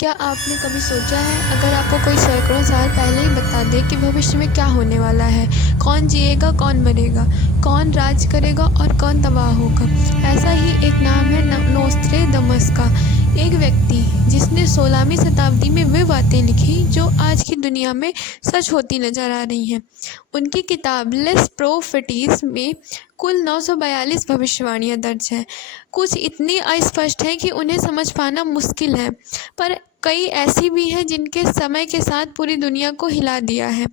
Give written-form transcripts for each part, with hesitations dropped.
क्या आपने कभी सोचा है, अगर आपको कोई सैकड़ों साल पहले ही बता दे कि भविष्य में क्या होने वाला है, कौन जिएगा कौन मरेगा, कौन राज करेगा और कौन तबाह होगा। ऐसा ही एक नाम है नोस्ट्रेडमस का। एक व्यक्ति जिसने 16वीं शताब्दी में वे बातें लिखी जो आज की दुनिया में सच होती नजर आ रही हैं। उनकी किताब लेस प्रोफेटीज में कुल 942 भविष्यवाणियां दर्ज हैं। कुछ इतनी अस्पष्ट हैं कि उन्हें समझ पाना मुश्किल है, पर कई ऐसी भी हैं जिनके समय के साथ पूरी दुनिया को हिला दिया है।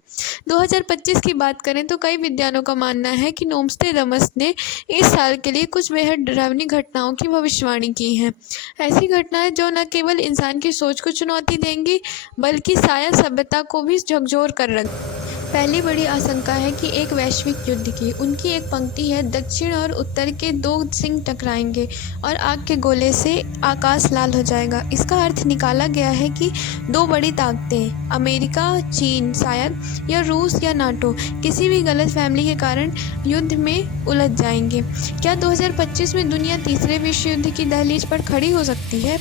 2025 की बात करें तो कई विद्वानों का मानना है कि नोस्ट्रेडमस ने इस साल के लिए कुछ बेहद डरावनी घटनाओं की भविष्यवाणी की है। ऐसी घटनाएं जो न केवल इंसान की सोच को चुनौती देंगी, बल्कि शायद सभ्यता को भी झकझोर कर रख। पहली बड़ी आशंका है कि एक वैश्विक युद्ध की। उनकी एक पंक्ति है, दक्षिण और उत्तर के दो सिंह टकराएंगे और आग के गोले से आकाश लाल हो जाएगा। इसका अर्थ निकाला गया है कि दो बड़ी ताकतें, अमेरिका, चीन शायद, या रूस या नाटो, किसी भी गलतफहमी के कारण युद्ध में उलझ जाएंगे। क्या 2025 में दुनिया तीसरे विश्व युद्ध की दहलीज पर खड़ी हो सकती है?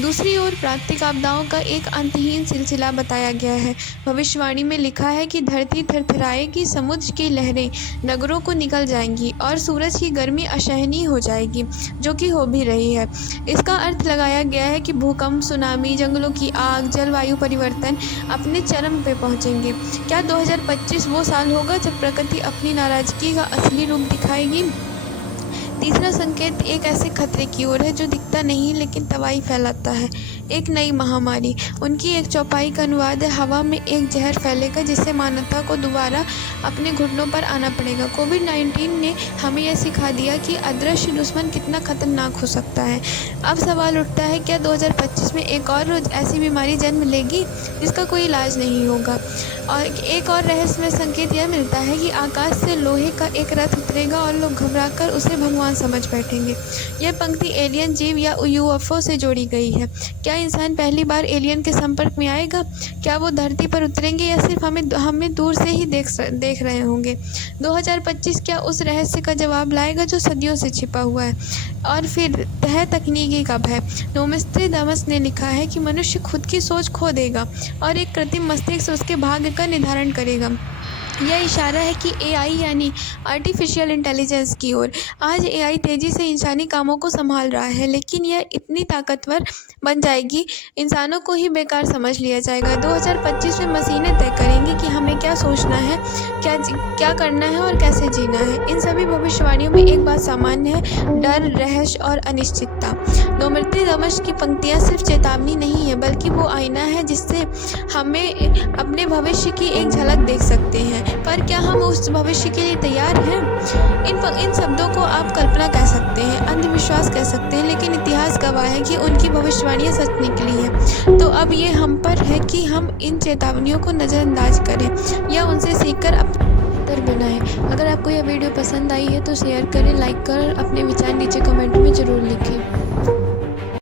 दूसरी ओर प्राकृतिक आपदाओं का एक अंतहीन सिलसिला बताया गया है। भविष्यवाणी में लिखा है कि धरती थरथराएगी, समुद्र की लहरें नगरों को निकल जाएंगी और सूरज की गर्मी असहनीय हो जाएगी, जो कि हो भी रही है। इसका अर्थ लगाया गया है कि भूकंप, सुनामी, जंगलों की आग, जलवायु परिवर्तन अपने चरम पे पहुंचेंगे। क्या 2025 वो साल होगा जब प्रकृति अपनी नाराजगी का असली रूप दिखाएगी? तीसरा संकेत एक ऐसे खतरे की ओर है जो दिखता नहीं लेकिन तबाही फैलाता है। एक नई महामारी। उनकी एक चौपाई का अनुवाद है, हवा में एक जहर फैलेगा जिससे मानवता को दोबारा अपने घुटनों पर आना पड़ेगा। कोविड-19 ने हमें यह सिखा दिया कि अदृश्य दुश्मन कितना खतरनाक हो सकता है। अब सवाल उठता है, क्या 2025 में एक और ऐसी बीमारी जन्म लेगी जिसका कोई इलाज नहीं होगा? और एक और रहस्यमय संकेत यह मिलता है कि आकाश से लोहे का एक रथ उतरेगा और लोग घबराकर उसे भगवान समझ बैठेंगे। यह पंक्ति एलियन जीव या यूएफओ से जोड़ी गई है। क्या इंसान पहली बार एलियन के संपर्क में आएगा? क्या वो धरती पर उतरेंगे या सिर्फ हमें दूर से ही देख रहे होंगे? 2025 क्या उस रहस्य का जवाब लाएगा जो सदियों से छिपा हुआ है? और फिर है तकनीकी का भय। नोस्ट्रेडमस ने लिखा है कि मनुष्य खुद की सोच खो देगा और एक कृत्रिम मस्तिष्क उसके भाग्य का निर्धारण करेगा। यह इशारा है कि एआई यानी आर्टिफिशियल इंटेलिजेंस की ओर। आज एआई तेज़ी से इंसानी कामों को संभाल रहा है, लेकिन यह इतनी ताकतवर बन जाएगी इंसानों को ही बेकार समझ लिया जाएगा। 2025 में मशीनें तय करेंगी कि हमें क्या सोचना है, क्या करना है और कैसे जीना है। इन सभी भविष्यवाणियों में एक बात सामान्य है, डर, रहस्य और अनिश्चितता। नोस्ट्रेडमस की पंक्तियाँ सिर्फ चेतावनी नहीं है, बल्कि वो आईना है जिससे हमें अपने भविष्य की एक झलक देख सकते हैं। पर क्या हम उस भविष्य के लिए तैयार हैं? इन शब्दों को आप कल्पना कह सकते हैं, अंधविश्वास कह सकते हैं, लेकिन इतिहास गवाह है कि उनकी भविष्यवाणियां सच निकली हैं। तो अब ये हम पर है कि हम इन चेतावनियों को नज़रअंदाज करें या उनसे सीखकर बेहतर बनाएं। अगर आपको यह वीडियो पसंद आई है तो शेयर करें, लाइक करें और अपने विचार नीचे कमेंट में ज़रूर लिखें।